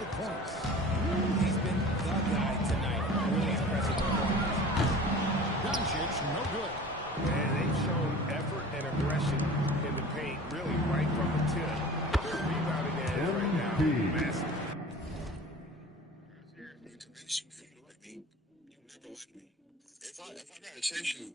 5 points. He's been the guy tonight. Really impressive performance. Doncic, no good. And they've shown effort and aggression in the paint, really right from the tip. Their rebounding edge right now, massive. If I gotta chase you,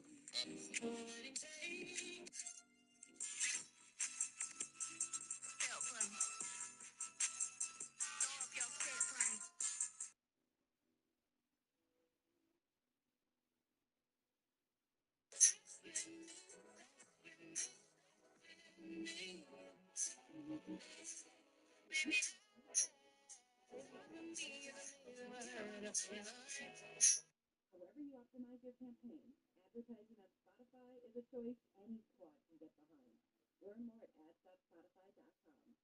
However you optimize your campaign, advertising on Spotify is a choice any squad can get behind. Learn more at ads.spotify.com.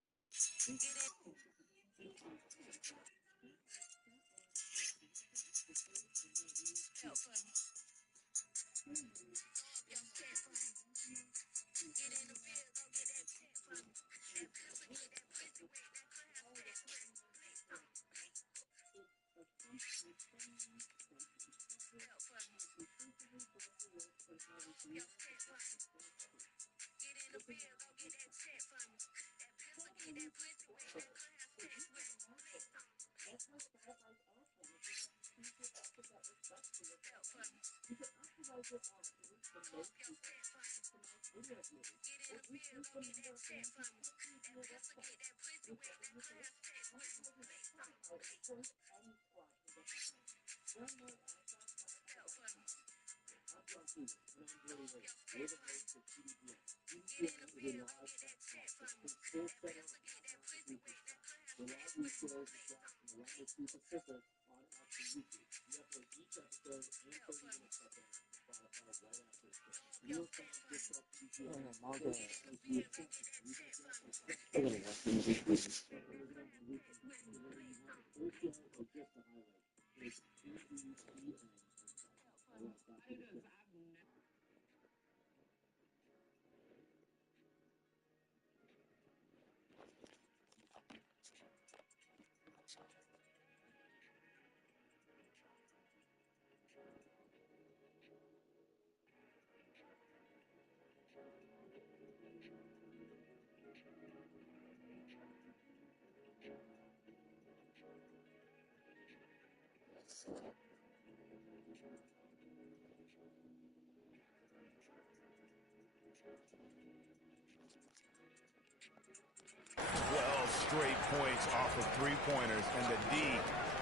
Straight points off of three-pointers, and the D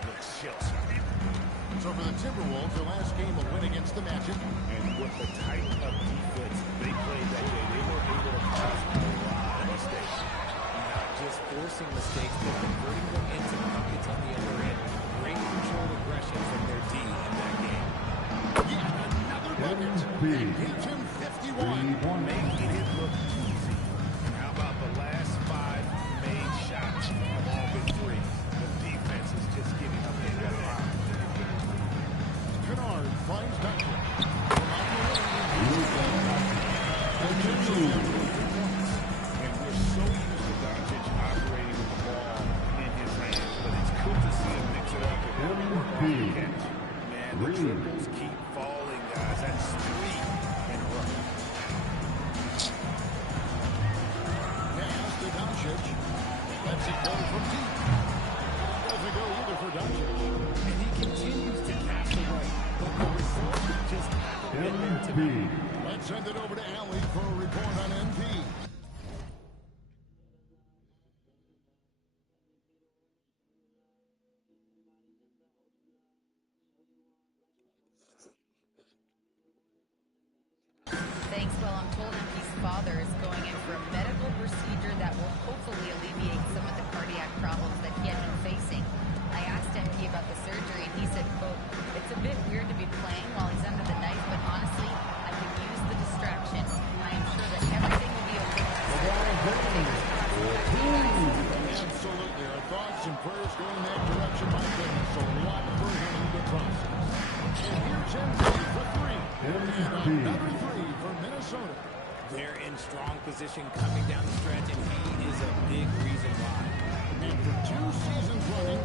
looks chill. So for the Timberwolves, their last game a win against the Magic. And with the type of defense they played that day, they were able to cause a lot of mistakes. Not just forcing mistakes, but converting them into buckets on the other end. Great controlled aggression from their D in that game. Yeah, another bucket. That gives him 51. Making it look easy. How about the last 5 made shots have all been threes? The defense is just giving up a better round. Kennard finds Doncic. And we're so used to Doncic operating with the ball in his hands, but it's good to see him mix it up and really work on the catch. Man, the triples keep falling, guys. That's 3 in a row. Pass to Doncic. Lets it go from deep. Doesn't go either for Doncic. And he continues to cast the right, but the results just haven't been there to me. Let's send it over to Allie for a report on MP. Thanks. Well, I'm told MP's father is going in for a medical procedure that will hopefully alleviate some of the cardiac problems that he had been facing. I asked MP about the surgery, and he said, quote, "It's a bit weird to be playing while he's under the knife, but honestly, I could use the distraction. I am sure that everything will be okay." Absolutely. Our thoughts and prayers go in that direction. My goodness, a lot for him in the process. And here's MP for 3. And another 3 for Minnesota. They're in strong position coming down the stretch, and he is a big reason why. And for 2 seasons running,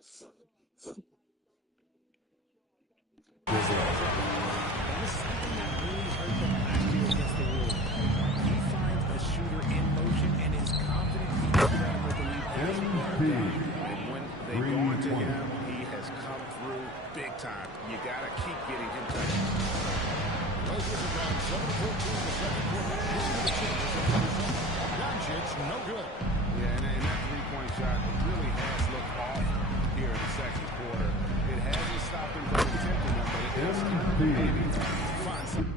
That is something that really hurt them last year against the Wolves. He finds a shooter in motion and is confident he can run with the lead. And when they go into him, he has come through big time. You got to keep getting him touches. Blazers have gone 7-14 in the second quarter. Doncic, no good. Yeah, and that three-point shot really has looked off here in the second quarter. It hasn't stopped him from attempting them, but it is maybe find some.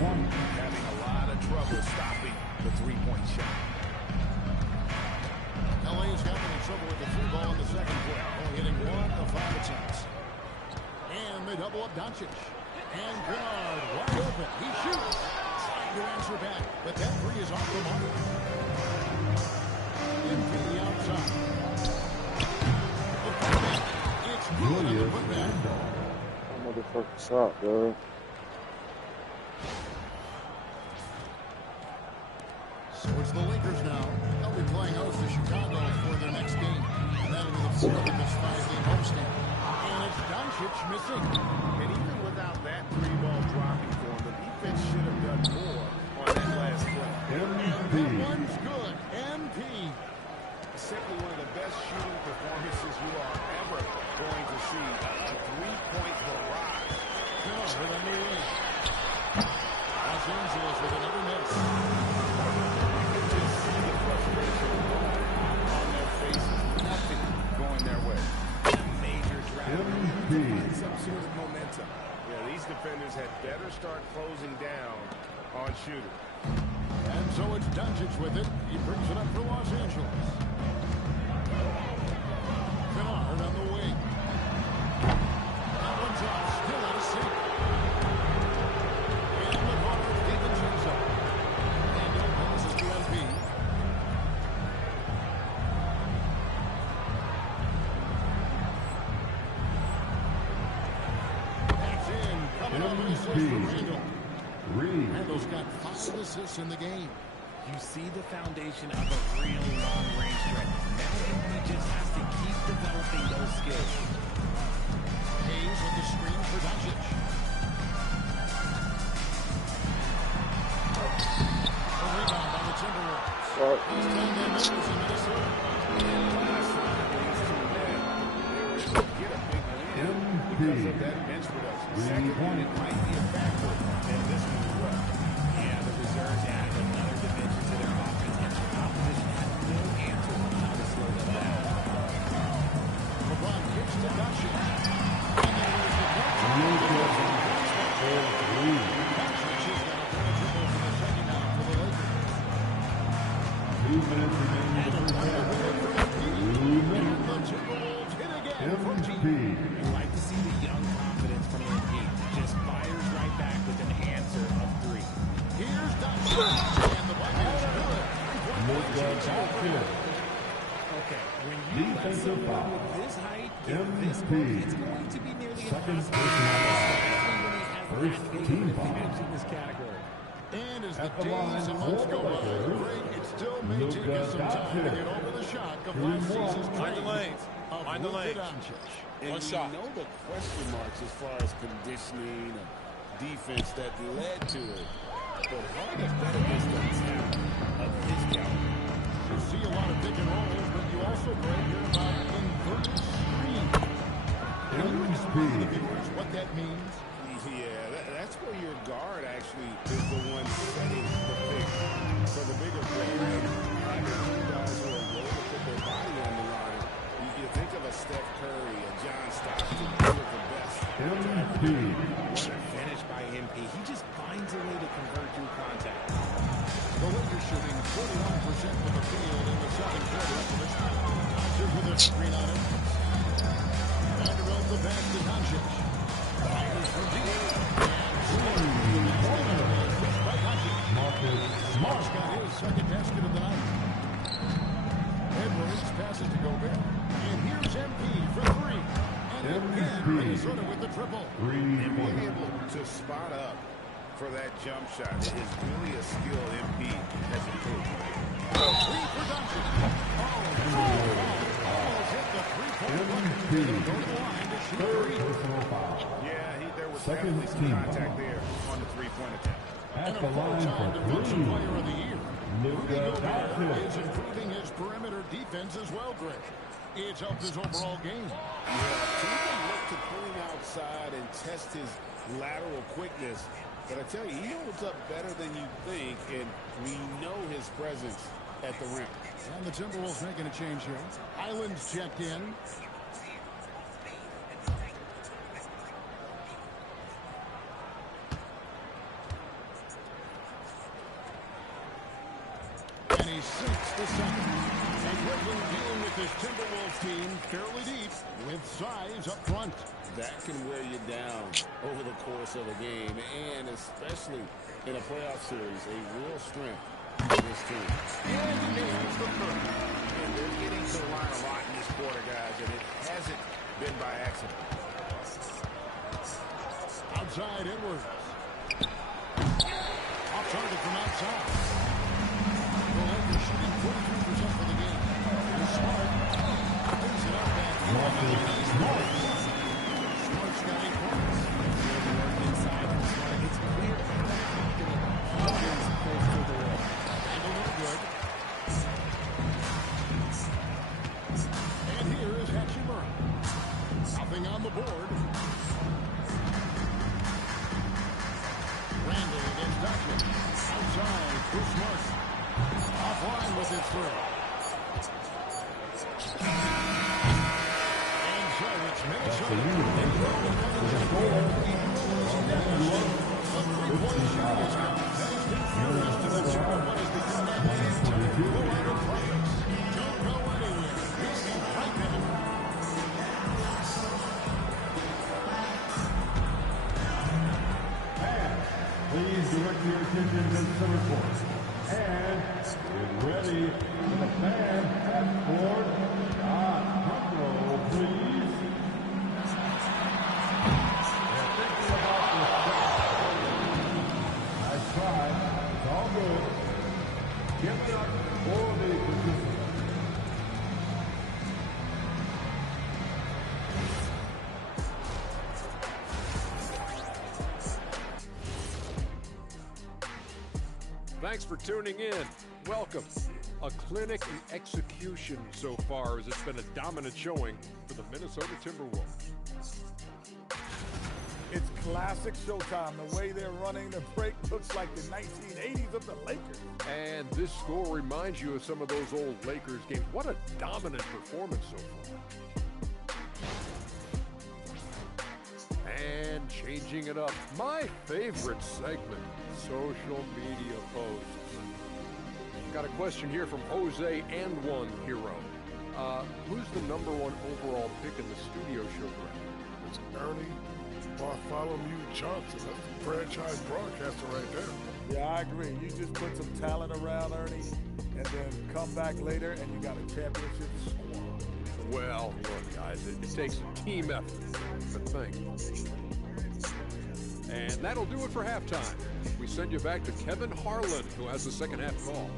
Having a lot of trouble stopping the three-point shot. LA is having trouble with the free ball in the second quarter, only hitting 1 of 5 attempts. And they double up Doncic. And Bernard wide open. He shoots. Trying to answer back, but that three is off the mark. Into the outside. It's good on the putback. Motherfucking shot, bro. So it's the Lakers now. They'll be playing host to Chicago for their next game. And that'll be the fourth of this 5-game homestand. And it's Doncic missing. And even without that three-ball dropping for him, the defense should have done more on that last play. And that one's good. MP. Simply one of the best shooting performances you are ever going to see. A three-point barrage. Good for the new league. Los Angeles with another miss. Going their way. Major drive. Some sort of momentum. Yeah, these defenders had better start closing down on shooting. And so it's Doncic with it. He brings it up for Los Angeles. Bernard on the wing. That one's off. Still out of sync. And LeVar DiVincenzo. Daniel passes to MP. Randall's got 5 assists in the game. You see the foundation of a real long-range threat. Now he just has to keep developing those skills. Hayes with the screen for Doncic. A rebound by the Timberwolves. He's 10 minutes in Minnesota. Last time these two men, they were able to get a big win because of that bench production. Second one, it might be a factor in this one as well. Yeah, the reserves added another dimension to their offense, and the opposition had no answer on how to slow them down. LeBron kicks to Doncic. And there is the catch. Doncic has got a triple for the second half for the Lakers. 2 minutes remaining in the first half. 2 minutes. The Timberwolves hit again from MVP. You like to see the young confidence from MP. Just fires right back with an answer of 3. Here's Doncic. And the bucket is good. Okay, when you let Defensive someone foul. with this height get this MVP. close, it's going to be nearly Second impossible. First team foul. In this category. And as the At the days line, and months go by, Lakers. Greg, it still may take Luka us some time to Doncic. get over the shock of 3-1. last season's Mind the trade lanes. of Mind the Luka lanes. Doncic. And One we shot. know the question marks as far as conditioning and defense that led to it. But hard to bet against the talent of his caliber. You see a lot of pick and rolls, but you also, Greg, hear about inverted screen. Can you explain to the viewers what that means? Yeah, that's where your guard actually is the one setting the pick for the bigger player. And having two guys who are willing to put their body on the line. You think of a Steph Curry, a John Stockton, two of the best. MVP. What a finish by MP. He just finds a way to convert through contact. The Lakers shooting 41% from the field in the second quarter. Doncic with a screen on it. Vanderbilt the pass to Doncic. Fires from deep. Marcus Smart got his second basket of the night. And Edwards passes to Gobert. And here's MP for three. And again, Minnesota with the triple. And being able to spot up for that jump shot is really a skill MP has improved. Three for Doncic. Almost hit the three-point bucket. Go to the line to shoot three. Yeah, there was definitely some contact there on the three-point attempt. And a four-time Defensive Player of the Year. Rudy Gobert is improving his perimeter defense as well, Greg. It's helped his overall game. Yeah, he can look to pull him outside and test his lateral quickness. But I tell you, he holds up better than you think, and we know his presence at the rim. And the Timberwolves making a change here. Island's checked in. And he sinks the second. And Cleveland dealing with this Timberwolves team fairly deep with size up front. That can wear you down over the course of a game, and especially in a playoff series, a real strength for this team. And he nails the third. And they're getting to the line a lot in this quarter, guys, and it hasn't been by accident. Outside Edwards. Off target from outside. The Lakers shooting 43% for the game. Here's Smart. Brings it up back. Smart's got 8 points. Inside from Smart. It's clear how confident he is close to the rim. And a little good. And here is Hachimura. Nothing on the board. Randall against Doncic. Outside for Smart. Offline with his throw. And so it's Minnesota. A three-point shot is out. That has been furious to the tune of what has become that man's pull-out of progress. Don't go anywhere. He's right now. Please direct your attention to the center court. And get ready for the fan half court shot. Drum roll, please. They're thinking about the shot. Nice try. It's all good. Give it up for the participants. Thanks for tuning in. Welcome. A clinic in execution so far, as it's been a dominant showing for the Minnesota Timberwolves. It's classic Showtime. The way they're running the break looks like the 1980s of the Lakers. And this score reminds you of some of those old Lakers games. What a dominant performance so far. And changing it up, my favorite segment, social media posts. Got a question here from Jose and One Hero. Who's the #1 overall pick in the studio show, Greg? It's Ernie Bartholomew Johnson. That's the franchise broadcaster right there. Yeah, I agree. You just put some talent around Ernie and then come back later and you got a championship squad. Well, look, guys, it takes a team effort, but thank you. And that'll do it for halftime. We send you back to Kevin Harlan, who has the second half call.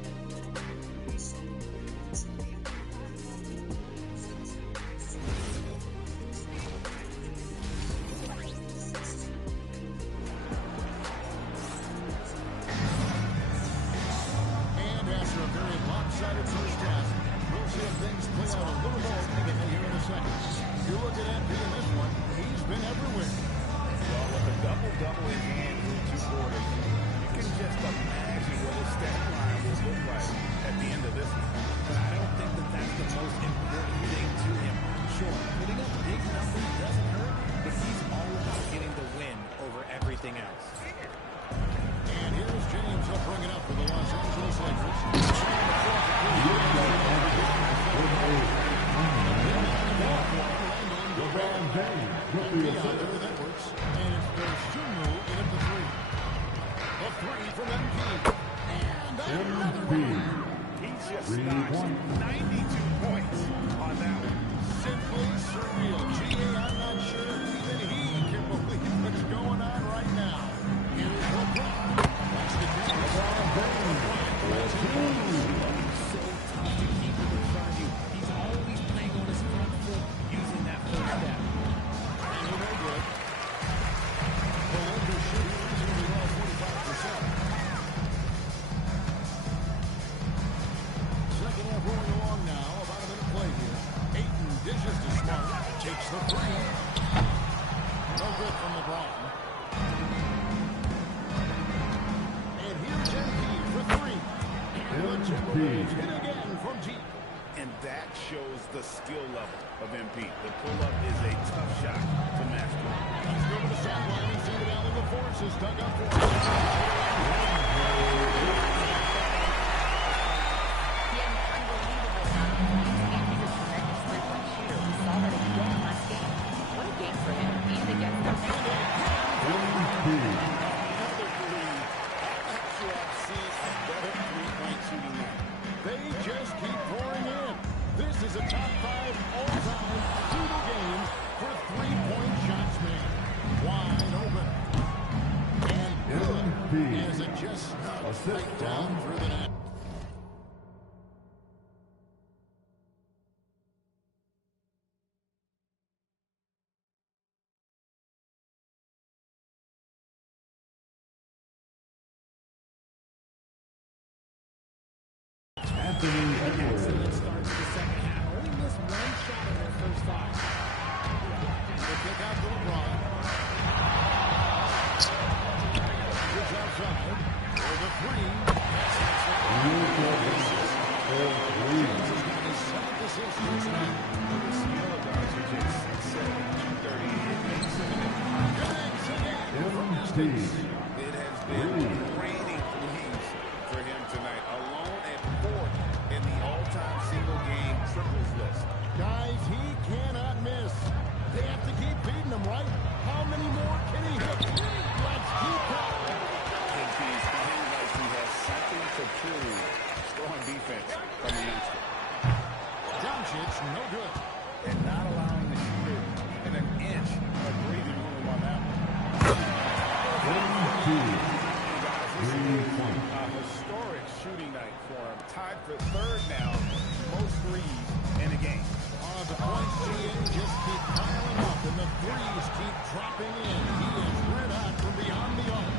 And after a very lopsided first half, we'll see if things play out a little more even here in a second. If you look at MP in this one, he's been everywhere. Well, with a double-double in hand through 2 quarters, you can just imagine what his stat line will look like just notched 92 points on that one. Simply surreal. G.A., I'm not sure even he can believe what's going on right now. Here's LeBron. That's the catch. So tough to keep him in front of you. He's always playing on his front foot using that first step. And no good. The Lakers shooting reasonably well, 45%. Second half rolling along now. About a minute play here. Ayton dishes to Smart. Takes the three. No good from LeBron. And here's MP for three. And the Timberwolves hit again from deep. And that shows the skill level of MP. The pull-up is a tough shot to master. Let's go to the sideline and see what Allen LaForce has dug up for us. He had an unbelievable amount of points, and he's a tremendous three-point shooter. We saw that again last game. What a game for him and against the Another three. I've seen a better three-point shooting now. They just keep pouring in. This is a top five all-time through the game for three-point shots made. Wide open. And good as it just snugs right down through the net. Excellent start to the second half. Only missed one shot in their first five. The kick out to LeBron. Gets outside for the three. James has got his seventh assist this night. The skill of Doncic is 238. Makes him an Connects again from distance. It has been raining threes for him tonight. Alone at fourth in the all-time single-game triples list. Guys, he cannot miss. They have to keep beating him, right? How many more can he hit? Let's keep going. He's playing like he has something to prove. Strong defense from the youngster. Doncic, no good. And not allowing the shooter even an inch of breathing room on that one. A historic shooting night for him. Tied for third now. Most threes in a game. The points just keep piling up, and the threes keep dropping in. He is red hot from beyond the arc.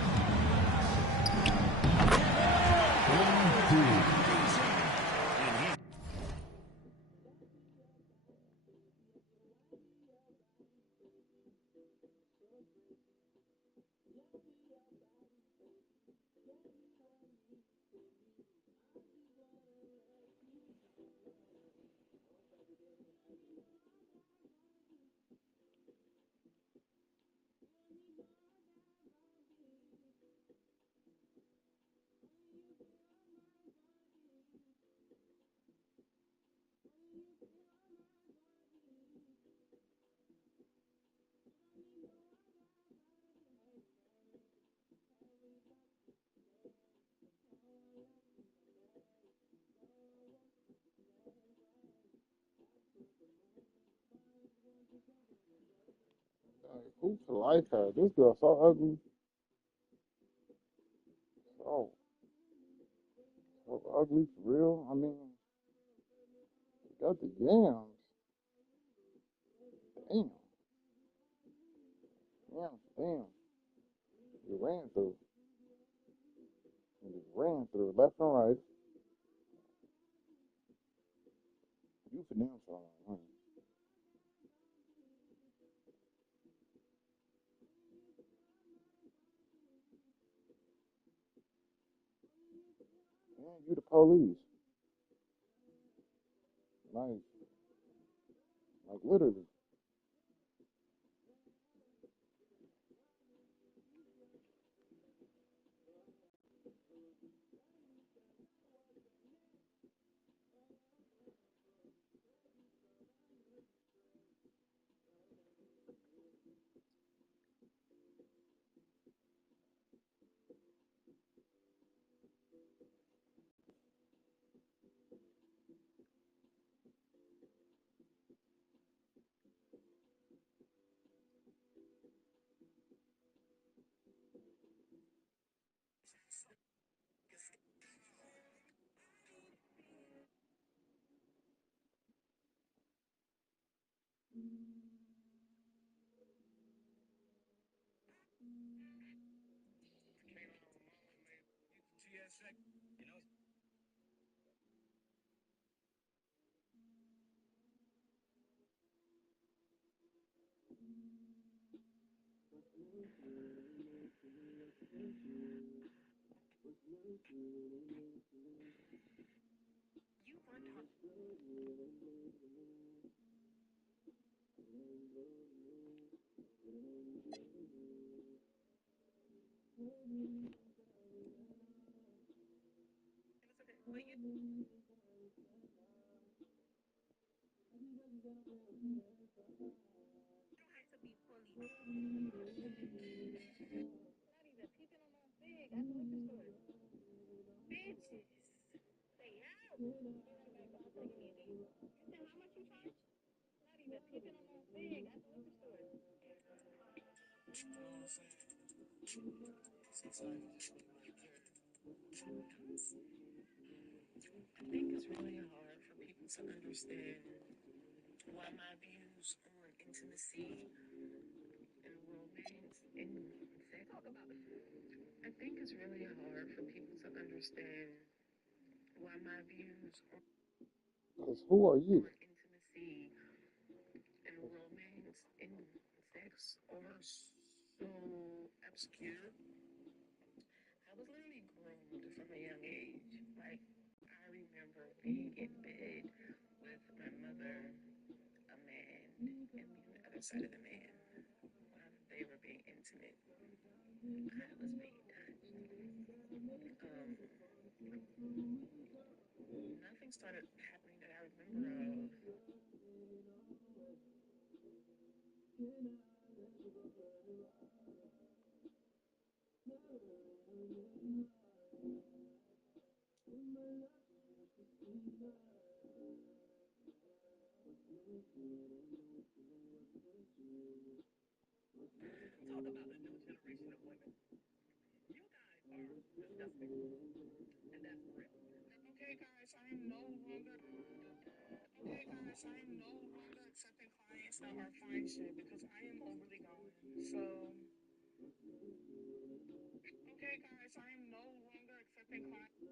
Who's the life her? This girl so ugly. So ugly for real. I mean, she got the yams. Damn. Damn. You ran through. You just ran through left and right. You for damn sure. Man, you the police. Like literally. I think it's really hard for people to understand why my views on intimacy and romance and sex. I think it's really hard for people to understand why my views on who are you? intimacy and romance and sex are so obscure. I was literally groomed from a young age. Like, I remember being in bed with my mother, a man, and me on the other side of the man while they were being intimate. I was being touched. Nothing started happening that I remember of. Talk about the new generation of women. You guys are disgusting, and that's real. Okay, guys, I am no longer. Okay, guys, I am no longer accepting clients that are fine shit because I am overly going. So, okay, guys, I am no longer accepting clients.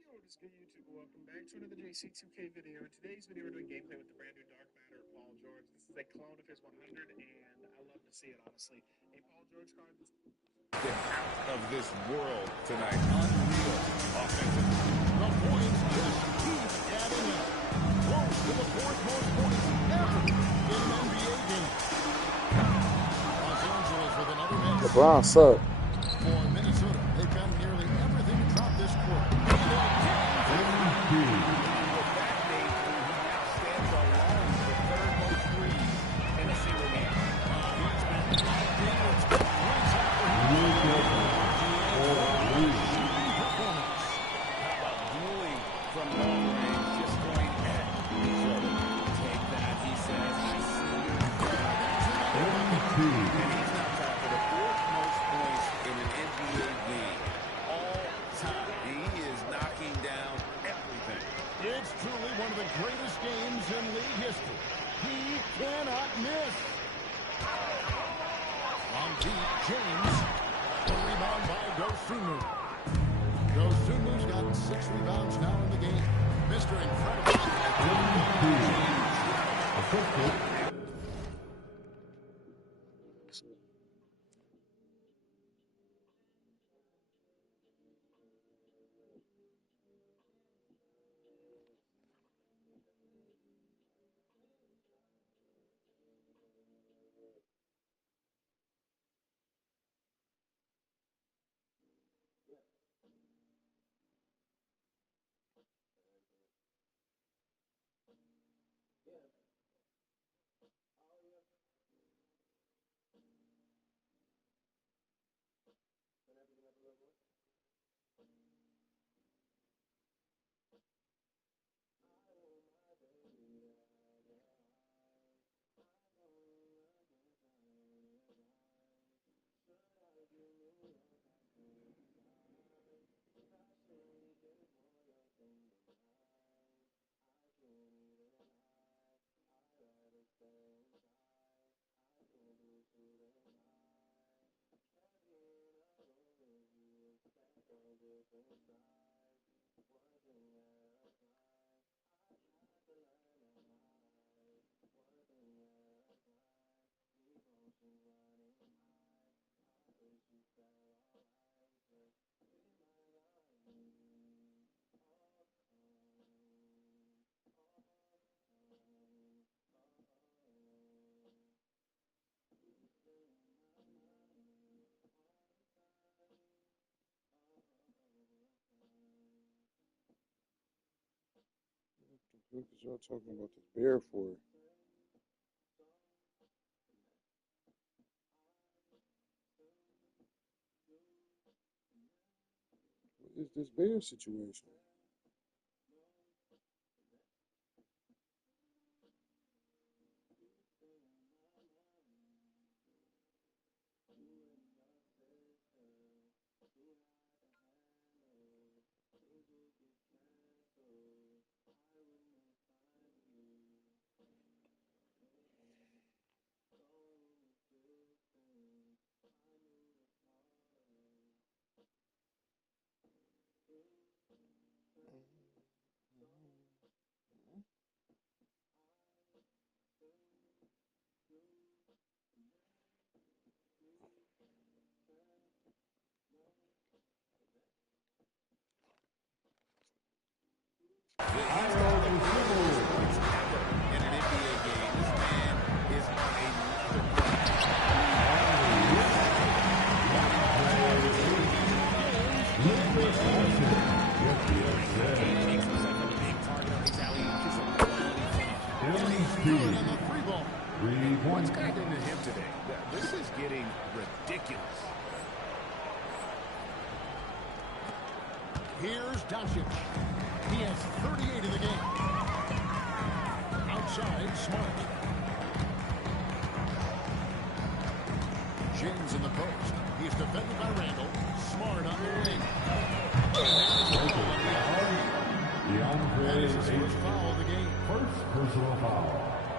Yo, what is good, YouTube? Welcome back to another JC2K video. In today's video, we're doing gameplay with the brand new Dark Matter Paul George. This is a clone of his 100, and I love to see it, honestly. A Paul George card that's Out of this world tonight. Unreal offensive. The points just keep adding up. Close to the fourth most points ever in an NBA game. Los Angeles with another miss. LeBron sucked. For Minnesota, they've done nearly everything to drop this quarter. It's truly one of the greatest games in league history. He cannot miss. On deep, James. The rebound by Dosunmu. Dosunmu's gotten 6 rebounds now in the game. Mr. Incredible. What is y'all talking about this bear for? What is this bear situation? In an NBA game, this man is on another He makes himself a big target on these alley-oops. Just a quality finish. What's gotten into him today? This is getting ridiculous. Here's Doncic. He has 38 in the game. Outside, Smart. James in the post. He's defended by Randall. Smart on the wing. That is his first foul of the game. First personal foul.